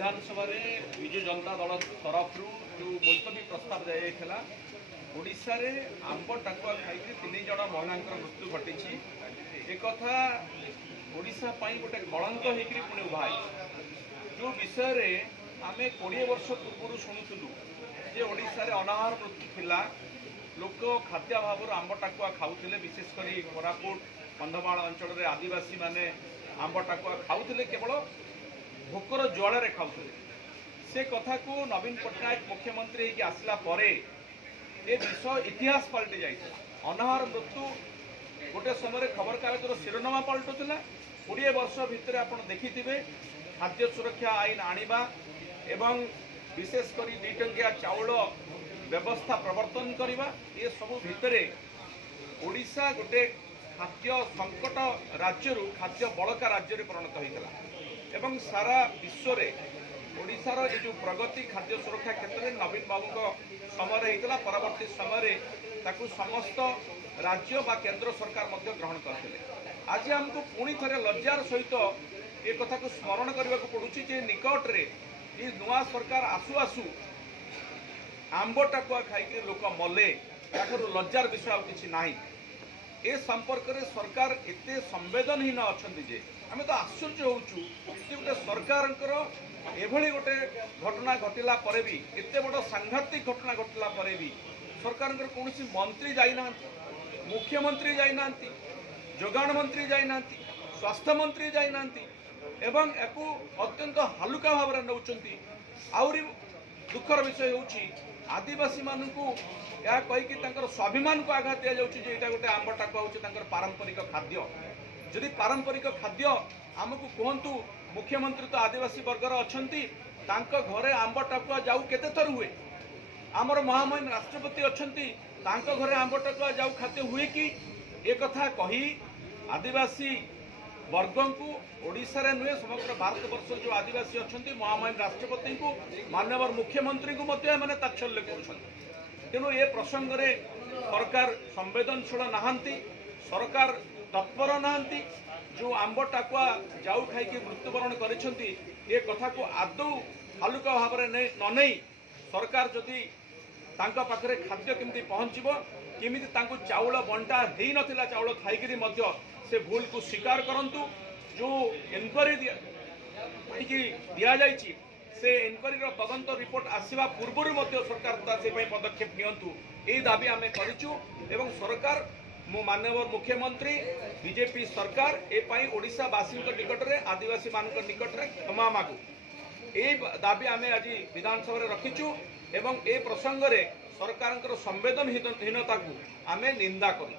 विधानसभा विजु जनता दल तरफ जो मुलतवी प्रस्ताव दिया ओडिशा रे आंब टाकुआ खाई 3 जन महिला मृत्यु घटी एक ओडिशा गोटे कलंक होकर पुणी उभा जो विषय रे आमे 20 वर्ष पूर्व शुणुलु जे ओडिशा रे अनाहार मृत्यु थिला लोक खाद्य अभाव आंब टाकुआ खाऊले विशेषकर कोरापुट कंधमाल अंचल रे आदिवासी माने आंब टाकुआ खाऊले केवल भोकर ज्वाल खाऊले से कथा को नवीन पट्टनायक मुख्यमंत्री होगी आसला परे ए विषय इतिहास पलटि जाए अनाहार मृत्यु गोटे समय खबर कागजर शिरोनामा पलटुला 20 वर्ष भितर आप देखिथे खाद्य सुरक्षा आईन आनिबा एवं विशेषकर 2 टंकिया चाउल व्यवस्था प्रवर्तन करवा ये सब भितर ओडिशा गोटे खाद्य संकट राज्य खाद्य बड़का राज्य परिणत होता एवं सारा विश्व में ओडिशार ये जो प्रगति खाद्य सुरक्षा क्षेत्र में नवीन बाबू समय होता परवर्ती समय ताकू समस्त राज्य बा केंद्र सरकार मध्य ग्रहण करते आज आमको पुणी थे लज्जार सहित ये कथा को स्मरण करने को पड़ुछि जे निकट रे ये नुआ सरकार आसु आसु आंब टाकुआ खाई लोक मले लज्जार विषय आउ किछि नाही ए संपर्क में सरकार एते संवेदनहीन अच्छा जे आम तो आश्चर्य होचु गोटे सरकार एभली गोटे घटना घटला परे भी एते बड़ सांघातिक घटना घटला परे भी सरकार कौन मंत्री जाइना मुख्यमंत्री जाइना जोगाण मंत्री जाइना स्वास्थ्य मंत्री जाइना एवं याकू अत्यंत हालुका भाव में नौकरी आहरी दुखर विषय होची आदिवासी मानू या कहीकि स्वाभिमान को आघात दि जाऊँगी यहाँ गोटे आंब टाकुआ हूँ पारंपरिक खाद्य जदि पारंपरिक खाद्य आमको कहतु मुख्यमंत्री तो आदिवासी वर्गर अच्छा घरे आंब टाकुआ जाऊ केते थर हुए आमर महामहिम राष्ट्रपति अच्छा घरे आंब टाकुआ जाऊ खाद्य हुए कि एक कथा कही आदिवासी वर्ग को ओडिशा रे नुहे समग्र भारत वर्ष जो आदिवासी अच्छा महामहिम राष्ट्रपति को माननीय मुख्यमंत्री को मैंने तात्सल्य कर तेणु ये प्रसंग रे सरकार संवेदनशील नहांती सरकार तत्पर नहांती जो आंब टाकुआ जाऊ खाई मृत्युवरण करिसेंती ये कथा को आदौ हालुका भाव में न नहीं सरकार जदि तांका पाखरे खाद्य केमती पहुँचबो केमिति तांको चाउल बंटा हेई नथिला चाउल थाइकरी मध्य से भूल को स्वीकार करंतु जो इनक्वारी दिया जाइछि से इनक्वारी तदंत रिपोर्ट आसवा पूर्व सरकार से पदक्षेप नियंतु यही दाबी आम करूँ एवं सरकार माननीय मुख्यमंत्री बीजेपी सरकार ए ओडिशावासी निकट में आदिवासी मान निकट में क्षमा मागु यही दाबी आम आज विधानसभा रखीचु एवं ए प्रसंग में सरकार संवेदनहीनता को आम निंदा करूँ।